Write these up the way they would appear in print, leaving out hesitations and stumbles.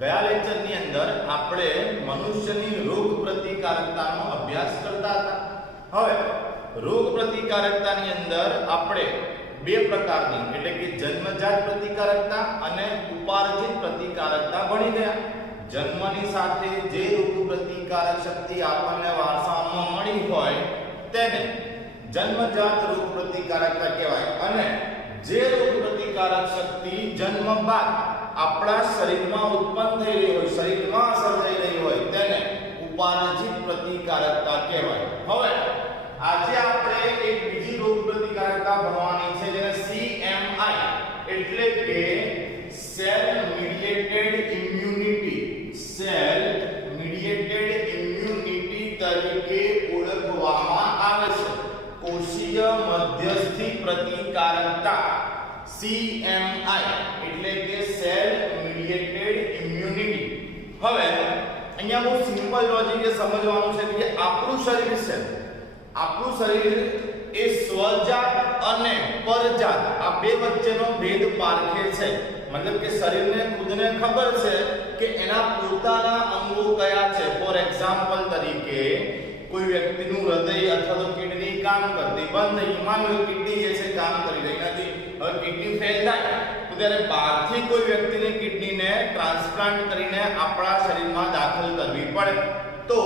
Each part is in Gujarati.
ગયા લેક્ચરની અંદર આપણે મનુષ્યની રોગ પ્રતિકારકતાનો અભ્યાસ કરતા હતા. હવે રોગ પ્રતિકારકતાની અંદર આપણે બે પ્રકારની એટલે કે જન્મજાત પ્રતિકારકતા અને ઉપાર્જિત પ્રતિકારકતા ભણી ગયા. જન્મની સાથે જે રોગ પ્રતિકારક શક્તિ આપણને વારસામાં મળી હોય તેને જન્મજાત રોગ પ્રતિકારકતા કહેવાય અને જે રોગ પ્રતિકારક શક્તિ જન્મ બાદ આપણા શરીરમાં ઉત્પન્ન થઈ રહી હોય, શરીરમાં અસર થઈ રહી હોય તેને ઉપાર્જિત પ્રતિકારકતા કહેવાય. હવે આજે આપણે એક બીજી રોગ પ્રતિકારકતા ભણવાની છે જેને CMI એટલે કે સેલ મીડિયેટેડ ઇમ્યુનિટી, સેલ મીડિયેટેડ ઇમ્યુનિટી તરીકે ઓળખવામાં આવે છે. કોષીય મધ્યસ્થી પ્રતિકારકતા CMI એટલે કે સેલ મીડિયેટેડ ઇમ્યુનિટી. હવે અહીંયા બહુ સિમ્પલ લોજિક એ સમજવાનું છે કે આપણું શરીર છે, આપણું શરીર એ સ્વજાત અને પરજાત આ બે વચ્ચેનો ભેદ પારખે છે. મતલબ કે શરીરને ખુદને ખબર છે કે એના પોતાના અંગો કયા છે. ફોર એક્ઝામ્પલ તરીકે કોઈ વ્યક્તિનું હૃદય અથવા તો કિડની કામ કરતી બંધ થઈ, માની લો કિડની જે છે કામ કરી રહી નથી, હવે કિડની ફેલ થાય તો ત્યારે બહારથી કોઈ વ્યક્તિની કિડનીને ટ્રાન્સપ્લાન્ટ કરીને આપણા શરીરમાં દાખલ કરવી પડે. તો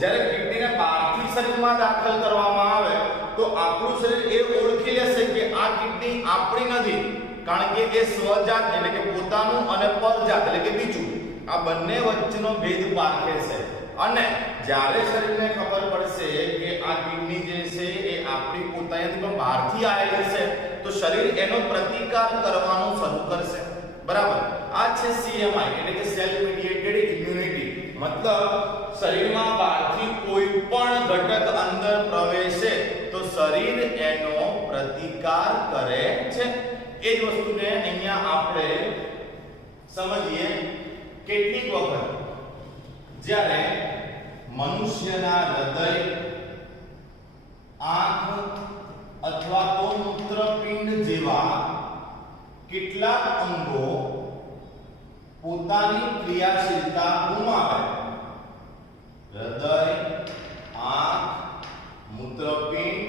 જ્યારે કિડનીને બહારથી શરીરમાં દાખલ કરવામાં આવે તો આપણું શરીર એ ઓળખી લેશે કે આ કિડની આપણી નથી, કારણ કે એ સ્વજાત એટલે કે પોતાનું અને પરજાત એટલે કે બીજું આ બંને વચ્ચેનો ભેદ પારખે છે. અને જ્યારે શરીરને ખબર પડશે કે આ કિડની જે છે એ આપણી પોતાની પણ બહારથી આવેલી છે તો શરીર એનો પ્રતિકાર કરવાનું શરૂ કરશે. બરાબર, આ છે CMI એટલે કે સેલ મીડિયેટેડ ઇમ્યુનિટી. મતલબ શરીરમાં બહારથી કોઈ પણ ઘટક અંદર પ્રવેશે તો શરીર એનો પ્રતિકાર કરે છે. એ જ વસ્તુને અહીંયા આપણે સમજીએ. કેટલીક વખત જ્યારે મનુષ્યના હૃદય, આંખ અથવા તો મૂત્રપિંડ જેવા કેટલાક અંગો પોતાની ક્રિયાશીલતા ગુમાવે, હૃદય, આંખ, મૂત્રપિંડ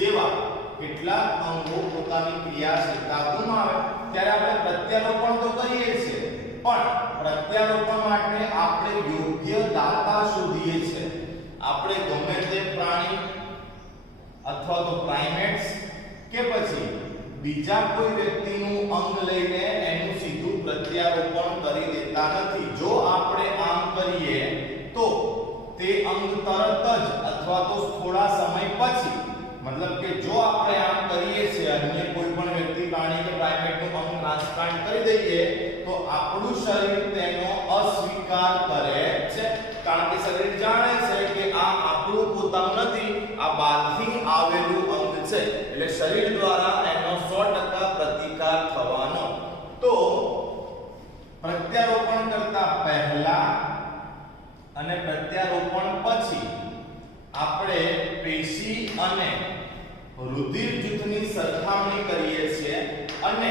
જેવા કેટલાક અંગો પોતાની ક્રિયાશીલતા ગુમાવે ત્યારે આપણે પ્રત્યારોપણ તો કરીએ છીએ, પણ પ્રત્યારોપણ માટે આપણે યોગ્ય દાતા શોધીએ છીએ. આપણે ગમે તે પ્રાણી અથવા તો પ્રાઇમેટ્સ કે પછી બીજા કોઈ વ્યક્તિનું અંગ લઈને એનું સીધું પ્રત્યારોપણ કરી દેતા નથી. જો આપણે આમ કરીએ તો તે અંગ તરત જ અથવા તો થોડા સમય પછી, મતલબ કે જો આપણે આમ કરીએ છીએ અન્ય કોઈ પણ વ્યક્તિ, પ્રાણી કે પ્રાઇમેટનું અંગ ટ્રાન્સપ્લાન્ટ કરી દઈએ તો આપણું શરીર તેનો અસ્વીકાર કરે છે, કારણ કે શરીર જાણે છે કે આ આપણું પોતાનું નથી, આ બહારથી આવેલું અંગ છે. એટલે શરીર દ્વારા એનો 100% પ્રતિકાર થવાનો. તો પ્રત્યારોપણ કરતા પહેલા અને પ્રત્યારોપણ પછી આપણે પેશી અને રુધિર જૂથની સરખામણી કરીએ છીએ અને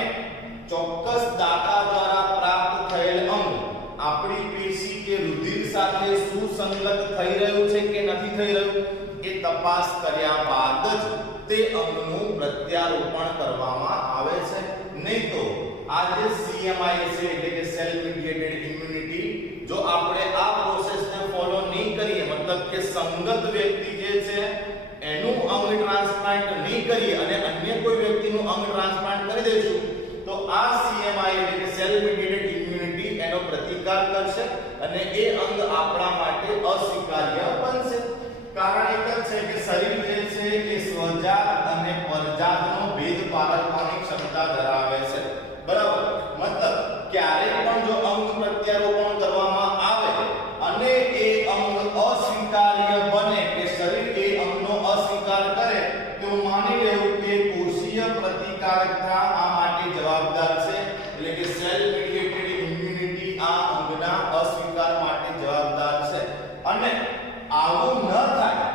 ચોક્કસ દાતા દ્વારા પ્રાપ્ત થયેલ અંગ આપણી પેશી કે રુધિર સાથે સુસંગત થઈ રહ્યું છે કે નથી થઈ રહ્યું એ તપાસ કર્યા બાદ જ તે અંગનું પ્રત્યારોપણ કરવામાં આવે છે. નહીં તો આ જે CMI છે એટલે કે સેલ મીડિયેટેડ ઇમ્યુનિટી, જો આપણે આ પ્રોસેસને ફોલો નહીં કરીએ, મતલબ કે સંગત વ્યક્તિ જે છે એનું અંગ ટ્રાન્સપ્લાન્ટ નહીં કરીએ અને અન્ય કોઈ વ્યક્તિનું અંગ ટ્રાન્સપ્લાન્ટ કરી દઈશું તો આ CMI એટલે કે સેલ મીડિયેટેડ ઇમ્યુનિટી એનો પ્રતિકાર કરશે અને એ અંગ આપણા માટે અસ્વીકાર્ય બનશે. કારણ એક જ છે કે શરીર જે છે એ સ્વજાત અને પરજાતનો ભેદ પારખવાની ક્ષમતા ધરાવે છે. બરાબર, મતલબ ક્યારેય પણ જો અંગ પ્રત્યારોપણ કરવામાં આવે અને એ અંગ અસ્વીકાર્ય બને કે શરીર એ અંગનો અસ્વીકાર કરે તો માની લેવું કે કોષીય પ્રતિકારકતા આ માટે જવાબદાર છે. એટલે કે સેલ મીડિયેટેડ ઇમ્યુનિટી આ અંગના અસ્વીકાર માટે જવાબદાર છે. અને આવું ન થાય,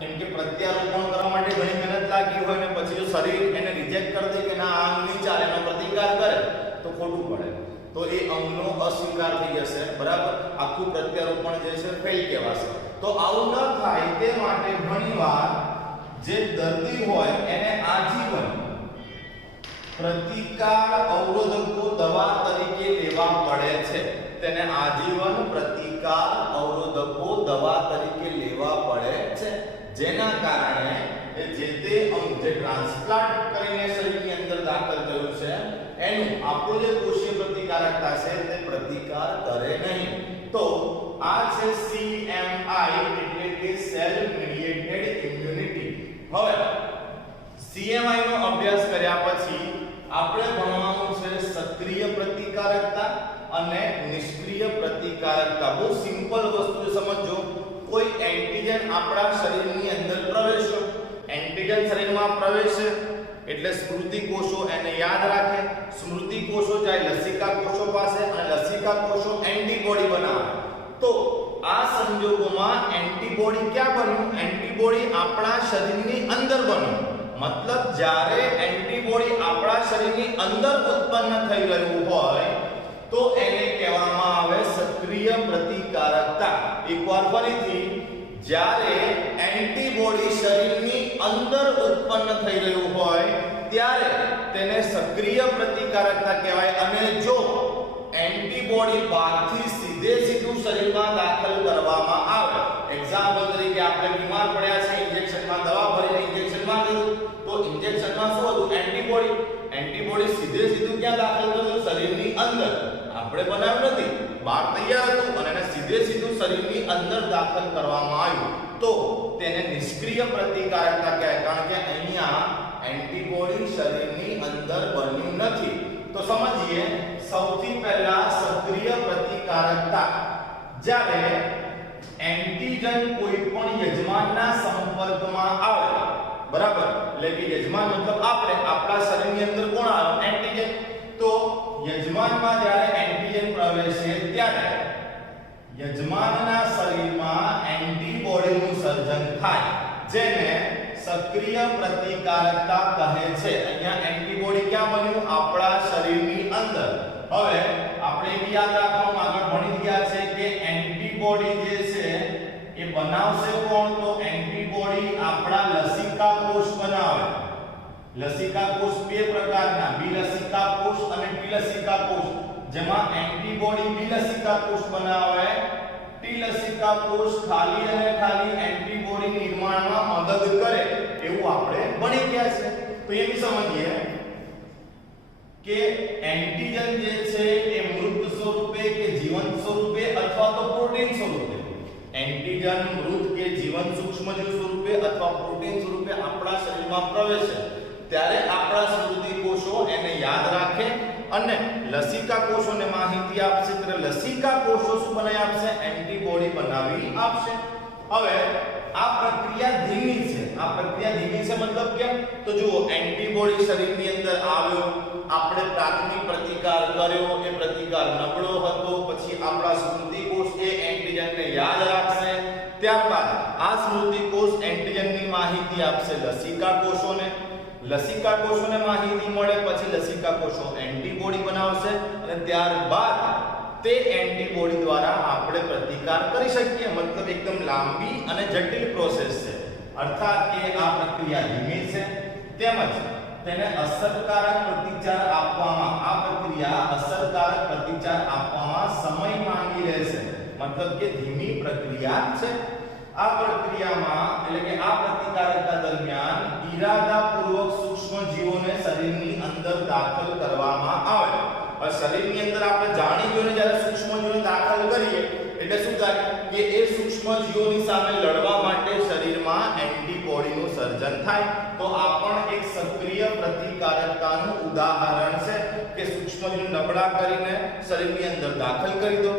કેમ કે પ્રત્યારોપણ કરવા માટે ઘણી મહેનત લાગી હોય ને પછી જો શરીર એને રિજેક્ટ કરી દે કે ના આ અંગ નહીં ચાલે, એનો પ્રતિકાર કરે તો ખોટું પડે. તો એ અંગનો અસ્વીકાર થઈ જશે, બરાબર, આખું પ્રત્યારોપણ જે છે ફેલ કહેવાશે. તો આવું ન થાય તે માટે ઘણીવાર જે દર્દી હોય એને આજીવન પ્રતિકાર અવરોધકો દવા તરીકે લેવા પડે છે. તેને આજીવન પ્રતિકાર અવરોધકો દવા તરીકે લેવા પડે છે, જેના કારણે જે તે અંગ જે ટ્રાન્સપ્લાન્ટ કરીને શરીરની અંદર દાખલ થયું છે એનું આપણું જે કોષીય પ્રતિકારકતા છે તે પ્રતિકાર કરે નહીં. તો આ છે CMI એટલે કે સેલ મીડિયેટેડ ઇમ્યુનિટી. હવે CMI નો અભ્યાસ કર્યા પછી આપણે ભણવાનું છે સક્રિય પ્રતિકારકતા અને નિષ્ક્રિય પ્રતિકારકતા. બહુ સિમ્પલ વસ્તુ સમજો. કોઈ એન્ટીજન આપણા શરીરની અંદર પ્રવેશ્યો, એન્ટીજન શરીરમાં પ્રવેશે એટલે સ્મૃતિ કોષો એને યાદ રાખે, સ્મૃતિ કોષો જાય લસિકા કોષો પાસે અને લસિકા કોષો એન્ટીબોડી બનાવે. તો આ સંજોગોમાં એન્ટીબોડી ક્યાં બન્યું? એન્ટીબોડી આપણા શરીરની અંદર બન્યું. મતલબ જ્યારે એન્ટીબોડી આપણા શરીરની અંદર ઉત્પન્ન થઈ રહ્યું હોય તો એને કહેવામાં આવે સક્રિય પ્રતિકારકતા. એકવાર ફરીથી, જ્યારે એન્ટીબોડી શરીરની અંદર ઉત્પન્ન થઈ રહ્યું હોય ત્યારે તેને સક્રિય પ્રતિકારકતા કહેવાય. અને જો એન્ટીબોડી બહારથી સીધું શરીરમાં દાખલ કરવામાં આવે, એક્ઝામ્પલ તરીકે આપણે બીમાર પડ્યા છે, ઇન્જેક્શનમાં દવા ભરીને ઇન્જેક્શનમાં લીધું, તો ઇન્જેક્શનમાં શું હતું? એન્ટીબોડી. એન્ટીબોડી સીધું ક્યાં દાખલ થયું? શરીરની અંદર. આપણે બનાવ્યું નથી, બહાર તૈયાર હતું અને એને સીધું શરીરની અંદર દાખલ કરવામાં આવ્યું, તો તેને નિષ્ક્રિય પ્રતિકારકતા કહેવાય. કારણ કે અહીંયા એન્ટીબોડી શરીરની અંદર બન્યું નથી. તો સમજીએ સૌથી પહેલા સક્રિય પ્રતિકારકતા. જ્યારે એન્ટીજન કોઈ પણ યજમાનના સંપર્કમાં આવે, બરાબર, એટલે કે યજમાન મતલબ આપણે, આપણા શરીરની અંદર કોણ આવે? એન્ટીજન. તો યજમાનમાં જ્યારે એન્ટીજન પ્રવેશે ત્યારે યજમાનના શરીરમાં એન્ટીબોડીનું સર્જન થાય, જેને સક્રિય પ્રતિકારકતા કહે છે. અહીંયા એન્ટીબોડી ક્યાં બન્યું? આપણા શરીરની અંદર. હવે આપણે એ યાદ રાખવાનું, આગળ ભણી ગયા છે કે એન્ટીબોડી જે છે એ બનાવશે કોણ? તો એન્ટીબોડી આપણા લસિકા કોષ બનાવે. લસિકા કોષ બે પ્રકારના, બી લસિકા કોષ અને ટી લસિકા કોષ. જેમાં એન્ટીબોડી બી લસિકા કોષ બનાવે, ટી લસિકા કોષ ખાલી અને ખાલી એન્ટીબોડી નિર્માણમાં મદદ કરે, એવું આપણે ભણી ગયા છે. તો એ બી સમજીએ કે એન્ટીજન જે છે એ મૃત સ્વરૂપે કે જીવંત સ્વરૂપે અથવા તો પ્રોટીન સ્વરૂપે, એન્ટીજન મૃત કે જીવંત સૂક્ષ્મજીવ સ્વરૂપે અથવા પ્રોટીન સ્વરૂપે આપણા શરીરમાં પ્રવેશે ત્યારે આપણા સ્મૃતિ કોષો એને યાદ રાખે અને લસિકા કોષોને માહિતી આપશે. ત્યારે લસિકા કોષો શું બનાવી આપશે? એન્ટીબોડી બનાવી આપશે. હવે આ પ્રક્રિયા ધીમી છે. આ પ્રક્રિયા ધીમી છે મતલબ કેમ? તો જુઓ, એન્ટીબોડી શરીરની અંદર આવ્યો, આપણે પ્રાથમિક પ્રતિકાર કર્યો, એ પ્રતિકાર નબળો હતો, પછી આપણા સ્મૃતિ કોષ એ એન્ટીજનને યાદ રાખશે. ત્યારબાદ આ સ્મૃતિ કોષ એન્ટીજનની માહિતી આપશે લસિકા કોષોને. લસિકા કોષોને માહિતી મળે પછી લસિકા કોષો એન્ટીબોડી બનાવશે અને ત્યારબાદ તે એન્ટીબોડી દ્વારા આપણે પ્રતિકાર કરી શકીએ. મતલબ એકદમ લાંબી અને જટિલ પ્રોસેસ છે. અર્થાત કે આ પ્રક્રિયા ધીમી છે, તેમજ તેને અસરકારક પ્રતિચાર આપવામાં, આ પ્રક્રિયા અસરકારક પ્રતિચાર આપવામાં સમય માંગી લેશે. મતલબ કે ધીમી પ્રક્રિયા છે. આ પ્રક્રિયામાં એટલે કે આ પ્રતિકારકતા દરમિયાન ઈરાદાપૂર્વક સૂક્ષ્મ જીવોને શરીરની અંદર દાખલ કરવામાં આવે. હવે શરીરની અંદર આપણે જાણી જોઈને જ્યારે સૂક્ષ્મ જીવોને દાખલ કરીએ એટલે શું થાય કે એ સૂક્ષ્મ જીવોની સામે લડવા માટે શરીરમાં એન્ટીબોડીનું સર્જન થાય. તો આ પણ એક સક્રિય પ્રતિકારકતાનું ઉદાહરણ છે કે સૂક્ષ્મ જીવ નબળા કરીને શરીરની અંદર દાખલ કરી દો.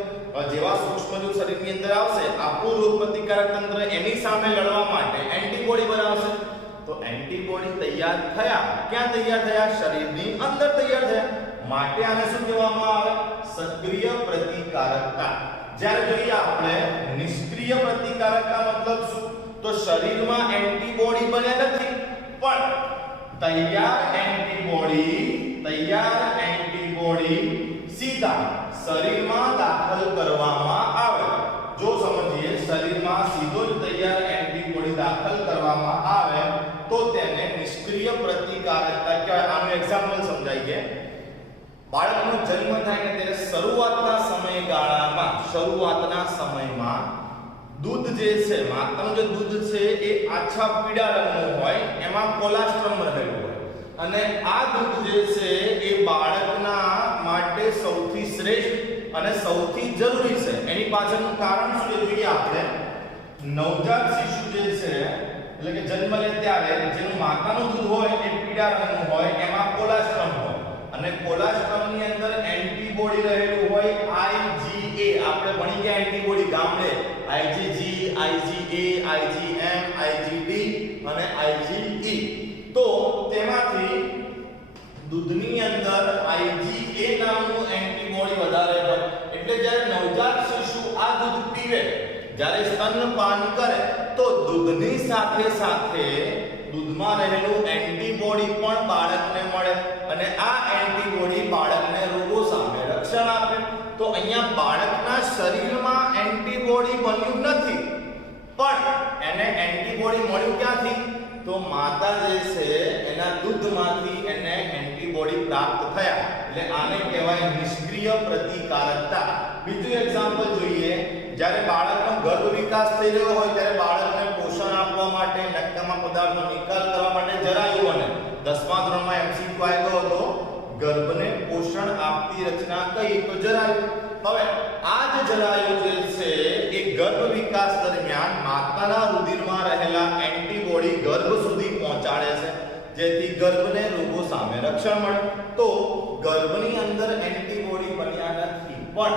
જેવા સૂક્ષ્મજીવ શરીરની અંદર આવશે, આપણું રોગ પ્રતિકારક તંત્ર એની સામે લડવા માટે એન્ટીબોડી બનાવશે. તો એન્ટીબોડી તૈયાર થયા, ક્યાં તૈયાર થયા? શરીરની અંદર તૈયાર થયા. માટે આને શું કહેવામાં આવે? સક્રિય પ્રતિકારકતા. જ્યારે જોઈએ આપણે નિષ્ક્રિય પ્રતિકારકતા મતલબ શું? તો શરીરમાં એન્ટીબોડી બન્યા નથી, પણ તૈયાર એન્ટીબોડી સીધા શરીરમાં દાખલ કરવામાં આવે, જો સમજીએ શરીરમાં સીધો જ તૈયાર એન્ટીબોડી દાખલ કરવામાં આવે તો તેને નિષ્ક્રિય પ્રતિકારકતા કહેવાય. આનું એક્ઝામ્પલ સમજાઈએ. બાળકનો જન્મ થાય ને ત્યારે શરૂઆતના સમયમાં દૂધ જે છે, માતાનું જે દૂધ છે એ આછા પીળા રંગનું હોય, એમાં કોલેસ્ટ્રોલ રહેલું હોય અને આ દૂધ જે છે એ બાળકના માટે સૌથી શ્રેષ્ઠ અને સૌથી જરૂરી છે. એની પાછળનું કારણ શું છે જોઈએ આપણે. નવજાત શિશુ જે છે એટલે કે જન્મ લે ત્યારે જેનું માતાનું દૂધ હોય એ પીળા રંગનું હોય, એમાં કોલેસ્ટ્રોલ હોય અને કોલેસ્ટ્રોલની અંદર એન્ટીબોડી રહેલું હોય IgA. આપણે ભણી ગયા એન્ટીબોડી ગામડે IgG, IgA, IgM, IgD અને IgE. તો તેમાંથી દૂધની અંદર IgA નામનું એન્ટીબોડી વધારે હોય એટલે જ્યારે નવજાત શિશુ આ દૂધ પીવે, જ્યારે સ્તનપાન કરે તો દૂધની સાથે સાથે દૂધમાં રહેલું એન્ટીબોડી પણ બાળકને મળે અને આ એન્ટીબોડી બાળકને રોગો સામે રક્ષણ આપે. તો અહીંયા બાળકના શરીરમાં એન્ટીબોડી બન્યું નથી, પણ એને એન્ટીબોડી મળ્યું ક્યાંથી? તો માતા જે છે એના દૂધમાંથી એને એન્ટીબોડી પ્રાપ્ત થયા, એટલે આને કહેવાય નિષ્ક્રિય પ્રતિકારકતા. બીજું એક્ઝામ્પલ જોઈએ. જ્યારે બાળકનો ગર્ભ વિકાસ થઈ રહ્યો હોય ત્યારે બાળકને પોષણ આપવા માટે, નક્કામાં પદાર્થનો નિકાલ કરવા માટે જરાયુ બને. 10મા ધોરણમાં MCQ આવ્યો હતો, ગર્ભને પોષણ આપતી રચના કઈ? તો જરાયુ. હવે આ જ જરાયુ જે છે એ ગર્ભ વિકાસ દરમિયાન માતાના રુધિરમાં રહેલા એન્ટીબોડી ગર્ભ સુધી પહોંચાડે છે, જેથી ગર્ભને રોગો સામે રક્ષણ મળે. તો ગર્ભની અંદર એન્ટીબોડી બન્યા નથી, પણ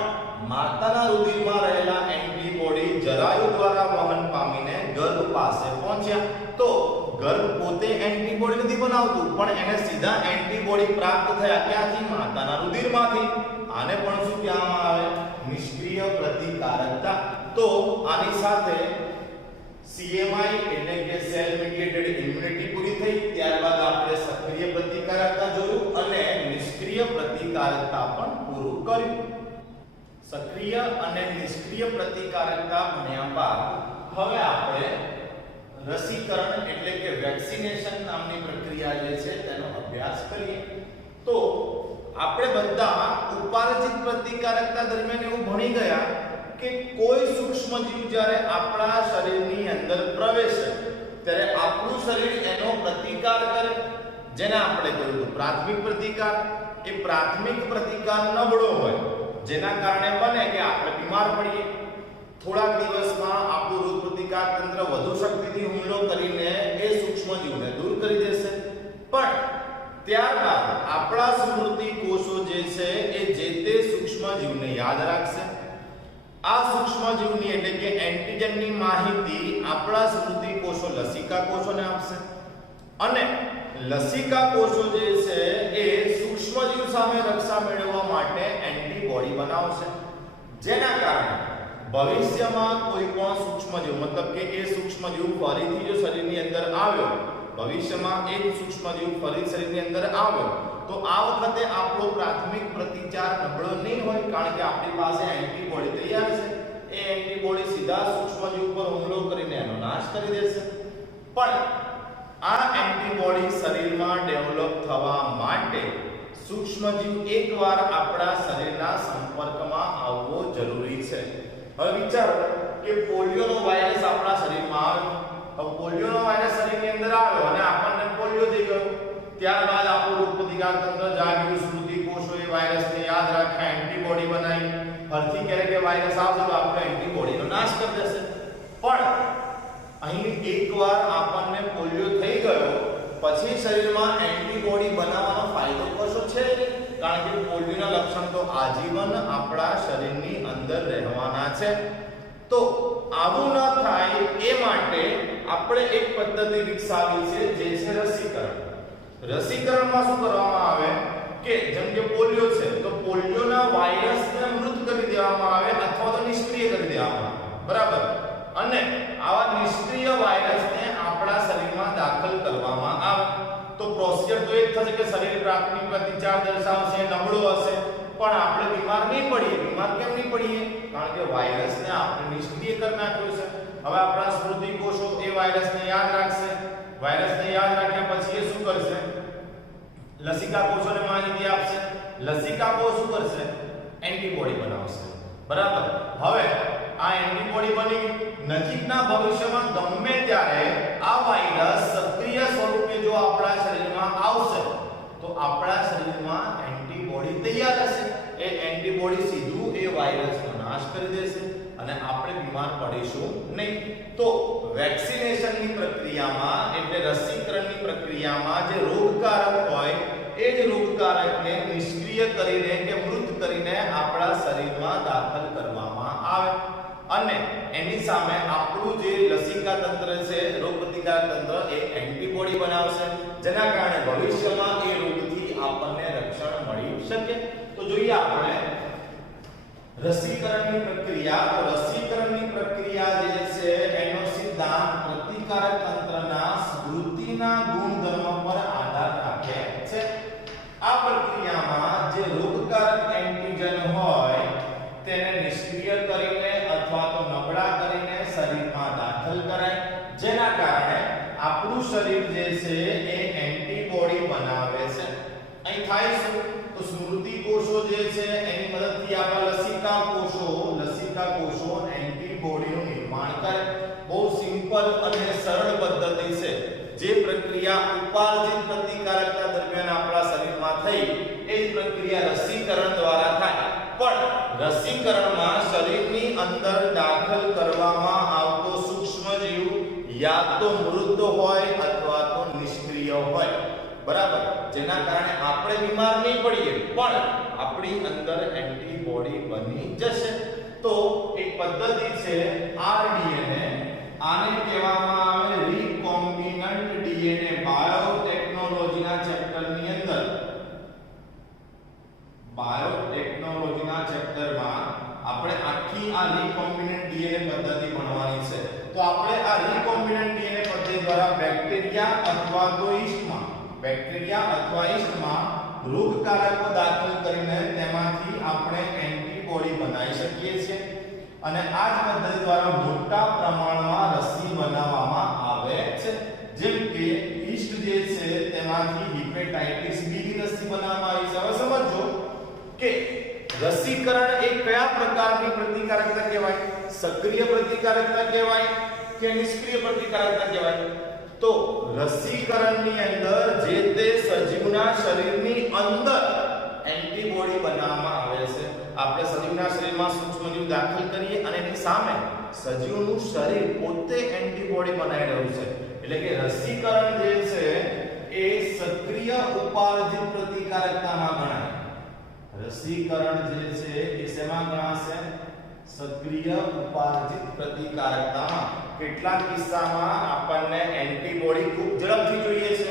માતાના રુધિરમાં રહેલા એન્ટીબોડી જરાયુ દ્વારા વહન પામીને ગર્ભ પાસે પહોંચ્યા. તો ગર્ભ પોતે એન્ટીબોડી નથી બનાવતું, પણ એને સીધા એન્ટીબોડી પ્રાપ્ત થયા ક્યાંથી? માતાના રુધિરમાંથી. આને પણ શું કહેવામાં આવે? નિષ્ક્રિય પ્રતિકારકતા. તો આની સાથે CMI એટલે કે સેલ મીડિયેટેડ ઇમ્યુનિટી પૂરી થઈ. ત્યારબાદ આપણે સક્રિય પ્રતિકારકતા જોયું અને નિષ્ક્રિય પ્રતિકારકતા પણ પૂરું કર્યું. સક્રિય અને નિષ્ક્રિય પ્રતિકારકતા ભણ્યા બાદ હવે આપણે રસીકરણ એટલે કે વેક્સિનેશન નામની પ્રક્રિયા જે છે તેનો અભ્યાસ કરીએ. તો આપણે બધા ઉપાર્જિત પ્રતિકારકતા દરમિયાન એવું ભણી ગયા કે કોઈ સૂક્ષ્મજીવ જ્યારે આપણા શરીરની અંદર પ્રવેશે ત્યારે આપણું શરીર એનો પ્રતિકાર કરે, જેને આપણે કહ્યું પ્રાથમિક પ્રતિકાર. એ પ્રાથમિક પ્રતિકાર નબળો હોય, જેના કારણે બને કે આપણે બીમાર પડીએ. થોડાક દિવસમાં આપણું રોગ પ્રતિકાર તંત્ર વધુ શક્તિથી હુમલો કરીને એ સૂક્ષ્મજીવને દૂર કરી દેશે, પણ ત્યારબાદ આપણા સ્મૃતિ કોષો જે છે એ જે તે સૂક્ષ્મજીવને યાદ રાખશે. આ સૂક્ષ્મજીવની એટલે કે એન્ટીજનની માહિતી આપણા સ્મૃતિ કોષો લસિકા કોષોને આપશે અને લસિકા કોષો જે છે એ સૂક્ષ્મજીવ સામે રક્ષા મેળવવા માટે એન્ટીબોડી બનાવશે, જેના કારણે ભવિષ્યમાં કોઈ પણ સૂક્ષ્મજીવ મતલબ કે એ સૂક્ષ્મજીવ ફરીથી જો શરીરની અંદર આવ્યો, ભવિષ્યમાં એક સૂક્ષ્મજીવ ફરી શરીરની અંદર આવ્યો તો આ વખતે આપણો પ્રાથમિક પ્રતિકાર નબળો નહીં હોય, કારણ કે આપણી પાસે એન્ટીબોડી તૈયાર છે. એ એન્ટીબોડી સીધા સૂક્ષ્મજીવ પર હુમલો કરીને એનો નાશ કરી દેશે. પણ આ એન્ટીબોડી શરીરમાં ડેવલપ થવા માટે સૂક્ષ્મજીવ એકવાર આપણા શરીરના સંપર્કમાં આવવો જરૂરી છે. હવે વિચારો કે પોલિયોનો વાયરસ આપણા શરીરમાં આવ્યો. હવે પોલિયોનો વાયરસ શરીરની અંદર આવ્યો અને આપણને પોલિયો થઈ ગયો. ત્યારબાદ આપણું રોગ પ્રતિકાર તંત્ર જાગ્યું, સ્મૃતિ કોષોએ વાયરસને યાદ રાખ્યા, એન્ટીબોડી બનાવી. ફરીથી ક્યારેક વાયરસ આવશે તો આપણે એન્ટીબોડીનો નાશ કરી દેશે. પણ અહીં એકવાર આપણને પોલિયો થઈ ગયો પછી શરીરમાં એન્ટીબોડી બનાવવાનો ફાયદો કશો છે નહીં, કારણ કે પોલિયોના લક્ષણ તો આજીવન આપણા શરીરની અંદર રહેવાના છે. તો આવું ન થાય એ માટે આપણે એક પદ્ધતિ વિકસાવી છે, જે છે રસીકરણ. રસીકરણમાં શું કરવામાં આવે કે જેમ કે પોલિયો છે તો પોલિયોના વાયરસને મૃત કરી દેવામાં આવે અથવા તો નિષ્ક્રિય કરી દેવામાં આવે, બરાબર. અને આવા નિષ્ક્રિય વાયરસને આપણા શરીરમાં દાખલ કરવામાં આવે તો પ્રોસિજર તો એક થશે કે શરીર પ્રાથમિક પ્રતિકાર દર્શાવશે, નબળો હશે, પણ આપણે બીમાર નહીં પડીએ. બીમાર કેમ નહીં પડીએ? કારણ કે વાયરસને આપણે નિષ્ક્રિય કરી નાખ્યો છે. હવે આપણા સ્મૃતિ કોષો એ વાયરસને યાદ રાખશે. વાયરસને યાદ રાખ્યા પછી એ શું કરશે? લસિકા કોષોને માહિતી આપશે. લસિકા કોષ શું કરશે? એન્ટીબોડી બનાવશે. બરાબર. હવે આ એન્ટીબોડી બની નજીકના ભવિષ્યમાં ગમે ત્યારે આ વાયરસ સક્રિય સ્વરૂપે જો આપણા શરીરમાં આવશે તો આપણા શરીરમાં એન્ટીબોડી તૈયાર હશે. એ એન્ટીબોડી સીધું એ વાયરસનો નાશ કરી દેશે અને આપણે બીમાર પડીશું નહીં. તો વેક્સિનેશનની પ્રક્રિયામાં એટલે રસીકરણની પ્રક્રિયામાં જે રોગકારક હોય એ જ રોગકારકને નિષ્ક્રિય કરીને કે મૃત કરીને આપણા શરીરમાં દાખલ કરવામાં આવે અને એની સામે આપણું જે લસિકા તંત્ર છે, રોગપ્રતિકારક તંત્ર, એ એન્ટીબોડી બનાવશે, જેના કારણે ભવિષ્યમાં એ રોગથી આપણને રક્ષણ મળી શકે. તો જોઈએ આપણે રસીકરણની પ્રક્રિયા. તો રસીકરણની પ્રક્રિયા જે છે એનો સિદ્ધાંત પ્રતિકારક તંત્રના સ્મૃતિના ગુણધર્મ પર આધાર રાખે છે. આ પ્રક્રિયામાં જે રોગકારક એન્ટીજન હોય તેને નિષ્ક્રિય કરીને અથવા તો નબળા કરીને શરીરમાં દાખલ કરાય, જેના કારણે આપણું શરીર જે છે એ એન્ટીબોડી બનાવે છે. અહીં થાય શું? તો સ્મૃતિ કોષો જે છે એની મદદથી આપણા લસિકા કોષો એન્ટીબોડીનું નિર્માણ કરે. બહુ સિમ્પલ અને સરળ પદ્ધતિ છે. જે પ્રક્રિયા ઉપાર્જિત પ્રતિકારકતા દરમિયાન આપણા શરીરમાં થઈ એ જ પ્રક્રિયા રસીકરણ દ્વારા થાય. પણ રસીકરણમાં શરીરની અંદર દાખલ કરવામાં આવતો સૂક્ષ્મજીવ યા તો મૃત હોય અથવા તો નિષ્ક્રિય હોય. બરાબર. જેના કારણે આપણે બીમાર નહીં પડીએ પણ આપણી અંદર એન્ટીબોડી બની જશે. તો એક પદ્ધતિ છે આરડીએનએ. આને કહેવામાં આવે રિકોમ્બિનન્ટ ડીએનએ. બાયોટેકનોલોજીના ચેપ્ટરની અંદર બાયોટેકનોલોજીના ચેપ્ટરમાં આપણે આખી આ રિકોમ્બિનન્ટ ડીએનએ પદ્ધતિ ભણવાની છે. તો આપણે આ રિકોમ્બિનન્ટ ડીએનએ પદ્ધતિ દ્વારા બેક્ટેરિયા અથવા તો યીસ્ટમાં રોગકારકો દાખલ કરીને તેમાંથી આપણે એન્ટીબોડી બનાવી શકીએ છીએ અને આ જ પદ્ધતિ દ્વારા મોટા પ્રમાણમાં રસી બનાવવામાં આવે છે. જેમ કે યીસ્ટ જે છે તેમાંથી હેપેટાઇટિસ બી ની રસી બનાવવામાં આવી છે. હવે સમજો કે રસીકરણ એ કયા પ્રકારની પ્રતિકારકતા કહેવાય? સક્રિય પ્રતિકારકતા કહેવાય કે નિષ્ક્રિય પ્રતિકારકતા કહેવાય? તો રસીકરણની અંદર જે તે સજીવના શરીરની અંદર એન્ટીબોડી બનાવવામાં આવે છે. આપણે સજીવના શરીરમાં સૂક્ષ્મજીવ દાખલ કરીએ અને એની સામે સજીવનું શરીર પોતે એન્ટીબોડી બનાવી રહ્યું છે. એટલે કે રસીકરણ જે છે એ સક્રિય ઉપાર્જિત પ્રતિકારકતામાં ગણાય. રસીકરણ જે છે એ શેમાં ગણાશે? સક્રિય ઉપાર્જિત પ્રતિકારકતામાં. કેટલાક કિસ્સામાં આપણને એન્ટીબોડી ખૂબ ઝડપથી જોઈએ છે,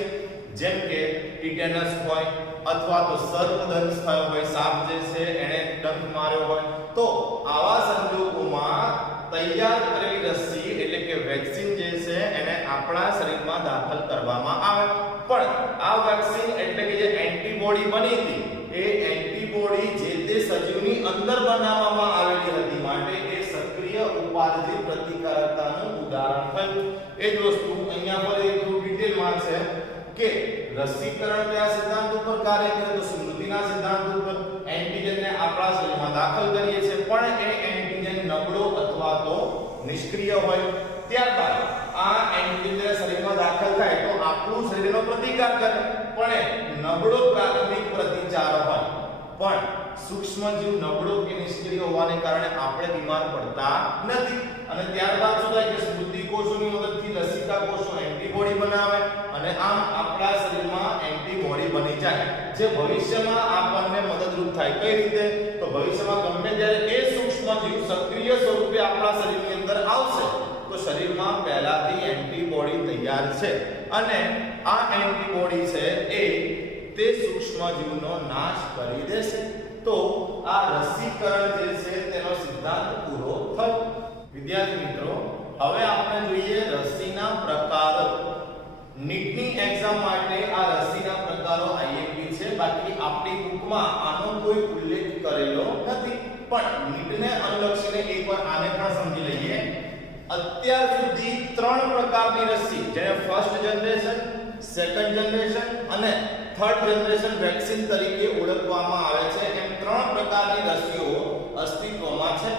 જેમ કે ટીટેનસ હોય અથવા તો સર્પદંશ થયો હોય, સાપ જે છે એને ડંખ માર્યો હોય, તો આવા સંજોગોમાં તૈયાર કરેલી રસી એટલે કે વેક્સિન જે છે એને આપણા શરીરમાં દાખલ કરવામાં આવે. પણ આ વેક્સિન એટલે કે જે એન્ટીબોડી બની હતી એ એન્ટીબોડી જે તે સજીવની અંદર બનાવવામાં આવેલી હતી, માટે એ સક્રિય ઉપાર્જિત પ્રતિકારકતાનું ઉદાહરણ થયું. એ જ વસ્તુ અહીંયા પર એક ડિટેલમાં છે કે રસીકરણ કયા સિદ્ધાંત ઉપર કાર્ય કરે? તો સ્મૃતિના સિદ્ધાંત ઉપર. એન્ટીજનને આપણા શરીરમાં દાખલ કરીએ છીએ પણ એ એન્ટીજન નબળો અથવા તો નિષ્ક્રિય હોય. ત્યારબાદ આ એન્ટીજન શરીરમાં દાખલ થાય તો આપણું શરીરનો પ્રતિકાર કરે પણ એ નબળો પ્રાથમિક પ્રતિચાર હોય. પણ સૂક્ષ્મજીવ નબળો કે નિષ્ક્રિય હોવાને કારણે આપણે બીમાર પડતા નથી. અને ત્યારબાદ શું થાય કે સ્મૃતિ કોષોની મદદથી લસિકા કોષો એન્ટીબોડી બનાવે અને આમ આપણા શરીરમાં એન્ટીબોડી બની જાય, જે ભવિષ્યમાં આપણને મદદરૂપ થાય. કઈ રીતે? તો ભવિષ્યમાં ગમે ત્યારે એ સૂક્ષ્મજીવ સક્રિય સ્વરૂપે આપણા શરીરની અંદર આવશે તો શરીરમાં પહેલાથી એન્ટીબોડી તૈયાર છે અને આ એન્ટીબોડી છે એ તે સૂક્ષ્મજીવનો નાશ કરી દેશે. તો આ રસીકરણ જે છે તેનો સિદ્ધાંત પૂરો થયો. વિદ્યાર્થી મિત્રો, હવે આપણે જોઈએ રસીના પ્રકારો. નીટની એક્ઝામ માટે આ રસીના પ્રકારો આઈએમપી છે. બાકી આપણી બુકમાં આનો કોઈ ઉલ્લેખ કરેલો નથી. પણ નીટને અનુલક્ષીને એકવાર આને પણ સમજી લઈએ. અત્યાર સુધી 3 પ્રકારની રસી જેને ફર્સ્ટ જનરેશન, સેકન્ડ જનરેશન અને થર્ડ જનરેશન વેક્સિન તરીકે ઓળખવામાં આવે છે. એમ 3 પ્રકારની રસીઓ અસ્તિત્વમાં છે.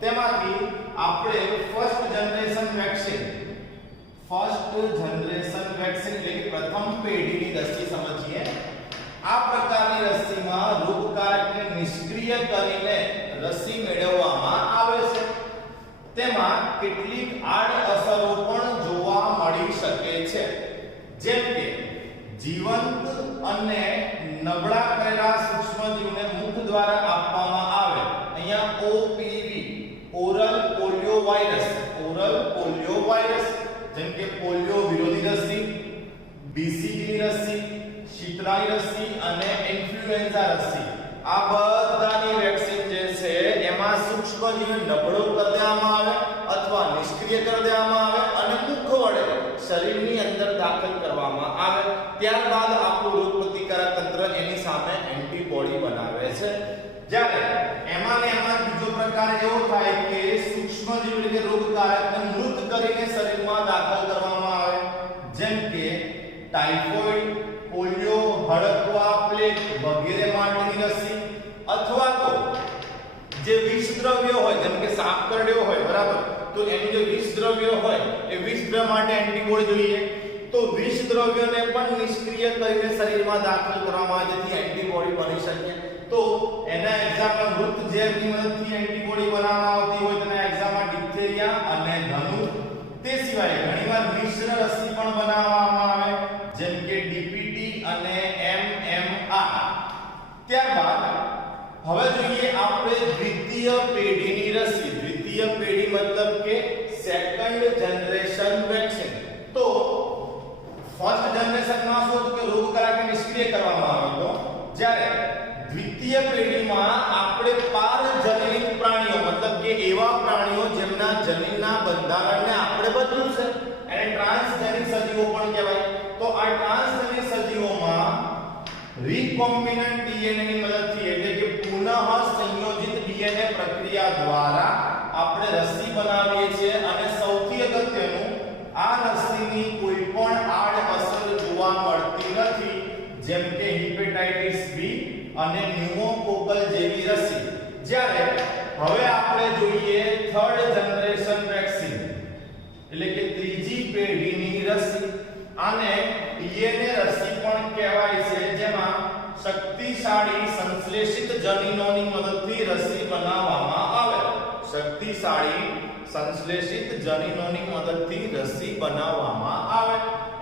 તેમાંથી આપણે ફર્સ્ટ જનરેશન વેક્સિન એટલે કે પ્રથમ પેઢીની રસી સમજીએ. આ પ્રકારની રસીમાં રોગકારકને નિષ્ક્રિય કરીને રસી મેળવવામાં આવે છે. તેમાં કેટલીક આડઅસરો પણ જોવા મળી શકે છે, જેમ કે જીવંત અને નબળા કરેલા સૂક્ષ્મજીવને મુખ દ્વારા આપવામાં આવે. અહીંયા ઓપીવી ઓરલ પોલિયો વાયરસ જેમ કે પોલિયો વિરોધી રસી, બીસીજી રસી, શીતળાઈ રસી અને ઇન્ફ્લુએન્ઝા રસી, આ બધાની વેક્સિન જે છે એમાં સૂક્ષ્મજીવ નબળો કરી દેવામાં આવે અથવા નિષ્ક્રિય કરી દેવામાં આવે અને મુખ વડે શરીરની અંદર દાખલ કરવામાં આવે. ત્યારબાદ આપણું રોગ પ્રતિકારક તંત્ર એની સામે એન્ટીબોડી બનાવે છે. જ્યારે એમાં બીજો પ્રકાર એવો થાય કે સૂક્ષ્મજીવ એટલે કે રોગકારકને મૃત કરીને શરીરમાં દાખલ કરવામાં આવે, જેમ કે ટાઇફોઇડ, પોલિયો, હડકવા, પ્લેગ વગેરે માટેની રસી, અથવા તો જે વિષદ્રવ્ય હોય જેમ કે સાપ કરડ્યો હોય, બરાબર, તો એની જે વિષદ્રવ્ય હોય એ વિષદ્રવ્ય માટે એન્ટીબોડી જોઈએ. તો વિષદ્રવ્યને પણ નિષ્ક્રિય કરીને શરીરમાં દાખલ કરવામાં આવે જેથી એન્ટીબોડી બની શકે. તો એના એક્ઝામ્પલ મૃત ઝેરની મદદથી એન્ટીબોડી બનાવવામાં આવતી હોય તેના એક્ઝામ્પલ ડિપ્થેરિયા અને ધનુ. તે સિવાય ઘણીવાર મિશ્ર રસી પણ બનાવવામાં આવે જેમ કે ડીપીટી અને એમએમઆર. ત્યારબાદ હવે જોઈએ આપણે દ્વિતીય પેઢીની રસી. દ્વિતીય પેઢી મતલબ કે સેકન્ડ જનરેશન વેક્સિન. તો ફર્સ્ટ જનરેશનમાં શું હતું કે રોગકારકને નિષ્ક્રિય કરવામાં આવ્યો હતો, જ્યારે દ્વિતીય પેઢીમાં આપણે પારજનીન પ્રાણીઓ મતલબ કે એવા પ્રાણીઓ જેમના જનીનના બંધારણને આપણે બદલ્યું છે એને ટ્રાન્સજેનિક સજીવો પણ કહેવાય. તો આ ટ્રાન્સજેનિક સજીવોમાં રિકોમ્બિનન્ટ ડીએનએ ની મદદથી એટલે કે પુનઃ સંયોજિત ડીએનએ પ્રક્રિયા દ્વારા આપણે રસી બનાવીએ છીએ. અને સૌથી અગત્યનું, આ રસીની કોઈ પણ આડઅસર જોવા મળતી નથી, જેમ કે હેપેટાઇટિસ બી અને ન્યુમોકોકલ જેવી રસી. જ્યારે હવે આપણે જોઈએ થર્ડ જનરેશન વેક્સિન એટલે કે ત્રીજી પેઢીની રસી. આને ડીએનએ રસી પણ કહેવાય છે, જેમાં શક્તિશાળી સંશ્લેષિત જનીનોની મદદથી રસી બનાવવામાં આવે. શક્તિશાળી સંશ્લેષિત જનીનોની મદદથી રસી બનાવવામાં આવે.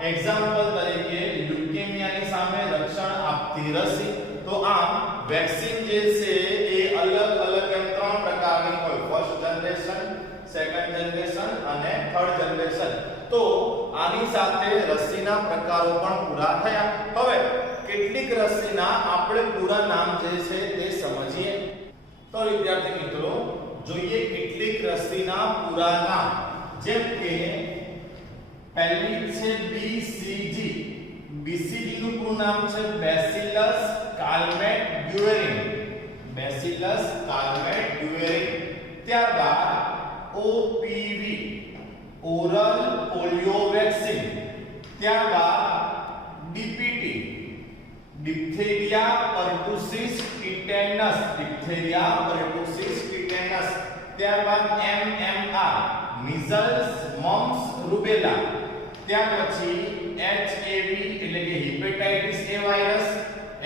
એક્ઝામ્પલ તરીકે લ્યુકેમિયાની સામે રક્ષણ આપતી રસી. તો આમ વેક્સિન જે છે એ અલગ અલગ એમ 3 પ્રકારની હોય: ફર્સ્ટ જનરેશન, સેકન્ડ જનરેશન અને થર્ડ જનરેશન. તો આની સાથે રસીના પ્રકારો પણ પૂરા થયા. હવે કેટલીક રસીના આપણે પૂરા નામ જે છે તે સમજીએ. તો વિદ્યાર્થી મિત્રો, જોઈએ કેટલીક રસીના પૂરા નામ. જેમ કે પહેલી છે બીસીજી. બીસીજી નું પૂરું નામ છે બેસિલસ કાલ્મેટ-ગ્યુએરિન. Bacillus Calmette Guerin. ત્યારબાદ ઓપીવી ઓરલ પોલિયો વેક્સિન. ત્યારબાદ DPT diphtheria pertussis tetanus. Diphtheria pertussis tetanus. ત્યારબાદ એમએમઆર મિઝલ્સ મમ્સ રૂબેલા. ત્યાર પછી એચએવી એટલે કે હેપેટાઇટિસ એ વાયરસ,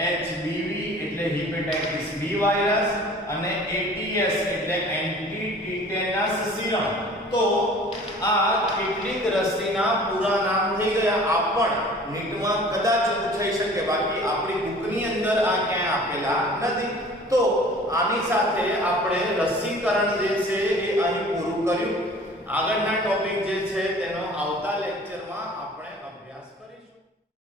એચબીવી એટલે હેપેટાઇટિસ બી વાયરસ અને એટીએસ એટલે એન્ટી ટીટેનસ સીરમ. તો આ કેટલીક રસીના પૂરા નામ થઈ ગયા. આ પણ નીટમાં કદાચ પૂછાઈ શકે, બાકી આપણી બુકની અંદર આ ક્યાંય આપેલા નથી. તો આની સાથે આપણે રસીકરણ જે છે એ અહીં પૂરું કર્યું. આગળના ટોપિક જે છે તેનો આવતા લેક્ચર